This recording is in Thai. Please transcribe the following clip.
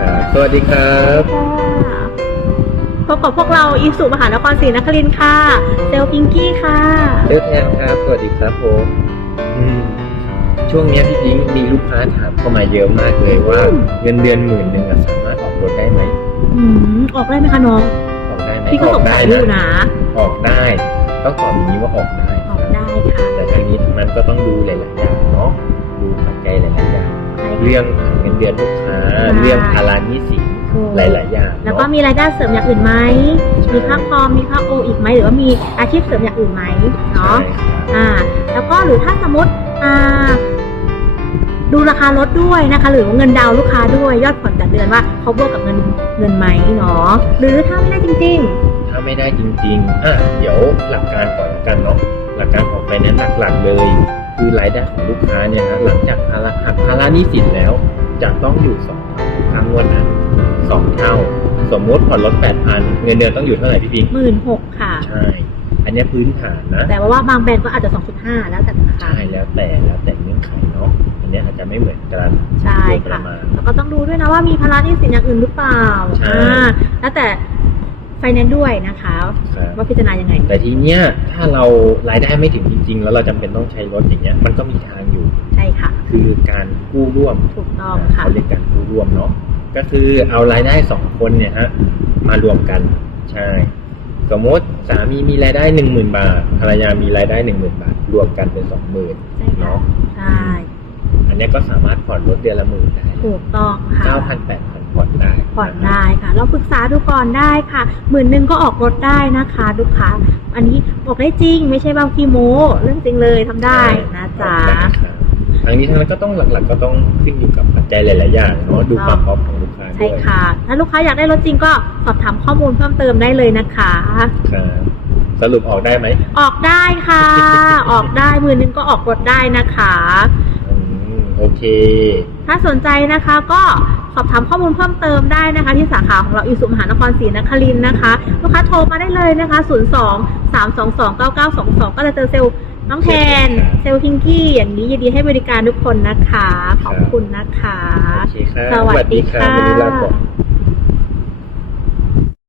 ครับสวัสดีครับค่ะพบกับพวกเราอีสุมหานครศรีนครินทร์ค่ะ เซลลพิงกี้ค่ะเลือแทนครับ สวัสดีครับผมอืมช่วงเนี้ยพี่พิงค์มีลูกค้าถามเข้ามาเยอะมากเลยว่าอืมเงินเดือนหมื่นหนึ่งอะสามารถออกรถได้ไหมอืมออกได้ไหมคะน้อง ออกได้ไหมพี่ก็สงสัยอยู่นะ ออกได้ต้องตอบอย่างนี้ว่าออกได้ออกได้ค่ะ แต่ทีนี้ทั้งนั้นก็ต้องดูหลายๆอย่างเนาะดูปัจจัยหลายๆอย่างใช่ค่ะ เรื่องเงินเดือนลูกค้าใช่เรื่องภาระหนี้สินถูกหลาย ๆ อย่างแล้วก็เนาะมีรายได้เสริมอย่างอื่นไหมใช่มีค่าคอมมีค่าโออีกไหมหรือว่ามีอาชีพเสริมอย่างอื่นไหมเนาะ ใช่ครับ อ่าแล้วก็หรือถ้าสมมติอ่าดูราคารถด้วยนะคะ หรือว่าเงินดาวน์ลูกค้าด้วยยอดผ่อนแต่เดือนว่าเขาบวกกับเงินเงินไหมเนาะหรือถ้าไม่ได้จริง ถ้าไม่ได้จริงๆ อะ เดี๋ยวหลักการก่อนละกันเนาะ หลักการของไฟแนนซ์หลักๆเลย คือรายได้ของลูกค้าเนี่ยฮะหลังจากภาระหักภาระหนี้สินแล้ว จะต้องอยู่สองเท่าของค่างวดนั้นสองเท่า สมมติผ่อนรถแปดพันเงินเดือนต้องอยู่เท่าไหร่พี่พิงๆหมื่นหกค่ะ ใช่ อันเนี้ยพื้นฐานนะ แต่ว่าบางแบรนด์ก็อาจจะ2.5แล้วแต่ธนาคาใช่รแล้วแต่แล้วแต่เงื่อนไขเนาะอันเนี้ยอาจจะไม่เหมือนกันใช่โดยปค่ะระมาณแล้วก็ต้องดูด้วยนะว่ามีภาระหนี้สินอย่างอื่นหรือเปล่าใช่อ่าแล้วแต่ ไฟแนนซ์ด้วยนะคะ ครับว่าพิจารณายังไง แต่ทีเนี้ยถ้าเรารายได้ไม่ถึงจริง ๆ แล้วเราจำเป็นต้องใช้รถอย่างเงี้ยมันก็มีทางอยู่ใช่ค่ะ คือการกู้ร่วม ถูกต้องค่ะ เขาเรียกการกู้ร่วมเนาะก็คือเอารายได้สองคนเนี่ยฮะมารวมกันใช่สมมติสามีมีรายได้หนึ่งหมื่นบาทภรรยามีรายได้หนึ่งหมื่นบาท รวมกันเป็นสองหมื่นใช่ค่ะเนาะใช่อันเนี้ยก็สามารถผ่อนรถเดือนละหมื่นได้ถูกต้องค่ะเก้าพันแปดพัน ผ่อนได้ผ่อนได้ค่ะ เราปรึกษาดูก่อนได้ค่ะหมื่นหนึ่งก็ออกรถได้นะคะลูกค้าอันนี้บอกได้จริง ไม่ใช่บางทีโม้เรื่องจริงเลยทำได้นะจ๊ะได้ครับทางนี้ทางนั้นก็ต้องหลักๆ ก็ต้องขึ้นอยู่กับปัจจัยหลายๆอย่างเนาะดูความพร้อมของลูกค้าใช่ด้วยค่ะ ถ้าลูกค้าอยากได้รถจริงก็สอบถามข้อมูลเพิ่มเติมได้เลยนะคะครับสรุปออกได้ไหม ออกได้ค่ะ ออกได้มือนึงก็ออกรถได้นะคะอืม โอเค ถ้าสนใจนะคะก็สอบถามข้อมูลเพิ่มเติมได้นะคะ ที่สาขาของเราอิสุมหานครศรีนครินทร์นะคะลูกค้าโทรมาได้เลยนะคะ 02 322 9922 ก็จะเจอเซลล์น้องแทนเซลล์พิงกี้อย่างนี้ยินดีให้บริการทุกคนนะคะ ขอบคุณนะคะ โอเคครับสวัสดีค่ะ วันนี้ลาก่อน